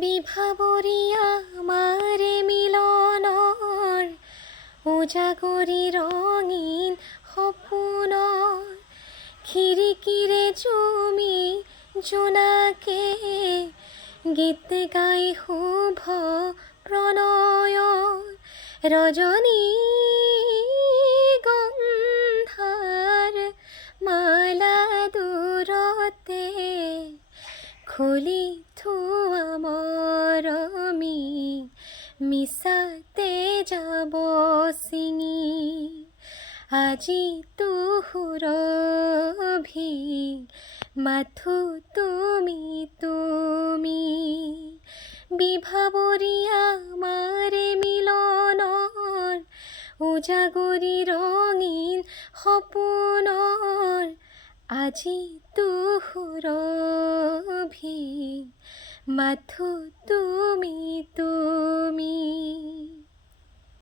বিভাবরিয়া আমারে মিলনৰ উজাগৰি ৰঙীন সপোনৰ খিৰিকীৰে জুমি জোনাকে গীত গাই শুভ প্ৰণয়ৰ ৰজনী গন্ধাৰ মালা দূৰতে খুলি থোৱা মৰমি মিছাতে যাব ছিঙি আজিতো সুৰভি মাথো তুমি বিভাবৰিয়া আমাৰে মিলনৰ উজাগৰি ৰঙীন সপোনৰ আজিতো সুৰভি মাথো তুমি